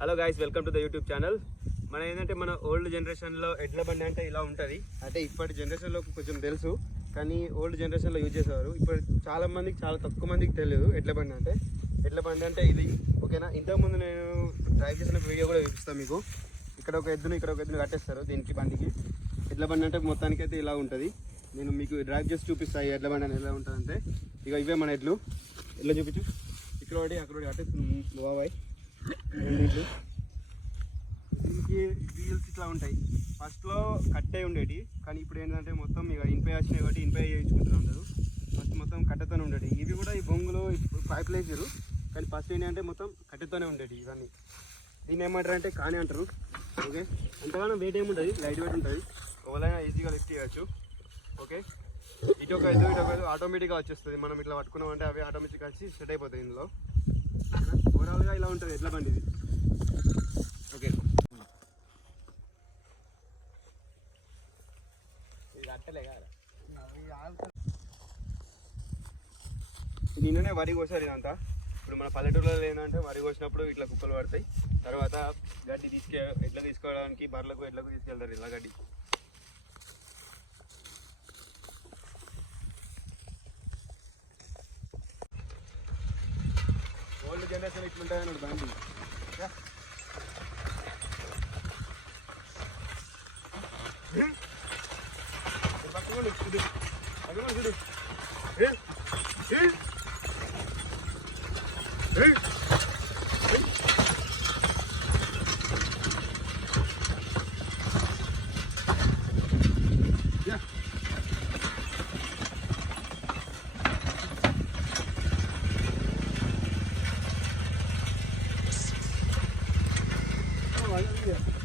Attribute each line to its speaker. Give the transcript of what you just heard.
Speaker 1: Hello guys welcome to the YouTube channel మన ఏంటంటే మన ఓల్డ్ జనరేషన్లో ఎడ్ల బండి అంటే ఇలా ఉంటుంది. అంటే ఇప్పటి జనరేషన్లో కొంచెం తెలుసు కానీ ఓల్డ్ జనరేషన్లో యూజ్ చేసేవారు. ఇప్పుడు చాలా మందికి చాలా తక్కువ మందికి తెలియదు ఎడ్ల బండి అంటే. ఎడ్ల బండి అంటే ఇది. ఓకేనా? ఇంతకుముందు నేను డ్రైవ్ చేసిన వీడియో కూడా చూపిస్తాను మీకు. ఇక్కడ ఒక ఎద్దును ఇక్కడ ఒక ఎద్దును కట్టేస్తారు దీనికి బండికి. ఎడ్ల బండి అంటే మొత్తానికి అయితే ఇలా ఉంటుంది. నేను మీకు డ్రైవ్ చేసి చూపిస్తాను ఎడ్ల బండి అని ఎలా ఉంటుందంటే. ఇక ఇవే మన ఎడ్లు. ఎట్లా చూపించు. ఇక్కడ ఒకటి అక్కడ ఒకటి కట్టేస్తుంది. బాబాయ్. దీనికి వీల్స్ ఇట్లా ఉంటాయి. ఫస్ట్లో కట్టే ఉండేటి. కానీ ఇప్పుడు ఏంటంటే మొత్తం ఇక ఇన్పై వచ్చినాయి కాబట్టి ఇన్పై చేయించుకుంటున్నాం అందరూ ఫస్ట్ మొత్తం కట్టెతోనే ఉండేటి. ఇవి కూడా ఈ బొంగులో పైపులు వేసారు కానీ ఫస్ట్ ఏంటంటే మొత్తం కట్టెతోనే ఉండేటి ఇవన్నీ. దీన్ని ఏమంటారు అంటే కానీ అంటారు. ఓకే? అంతగానో వెయిట్ ఏముంటుంది లైట్ వెయిట్ ఉంటుంది. ఎవరైనా ఈజీగా లిఫ్ట్ చేయొచ్చు. ఓకే? ఇటు ఒక ఐదు ఇటు ఒక ఐదు ఆటోమేటిక్గా వచ్చేస్తుంది. మనం ఇట్లా పట్టుకున్నాం అంటే అవి ఆటోమేటిక్గా వచ్చి సెట్ అయిపోతాయి ఇందులో. ఉంటుంది ఎట్లా బండి ఇది. ఓకే. నిన్ననే వరి కోసారు ఇదంతా. ఇప్పుడు మన పల్లెటూరులో ఏంటంటే వరి కోసినప్పుడు ఇట్లా కుప్పలు పడతాయి. తర్వాత గడ్డి తీసుకే ఎట్లా తీసుకోవడానికి బర్రెలకు ఎట్లకు తీసుకెళ్తారు ఇలా గడ్డి. ఓల్డ్ జనరేషన్ ఇట్లుంటుంది అన్నాడు బండి పట్టుకోండి చూడు పట్టుకోండి చూడు ఏ ఏ ఏ 完了，有点。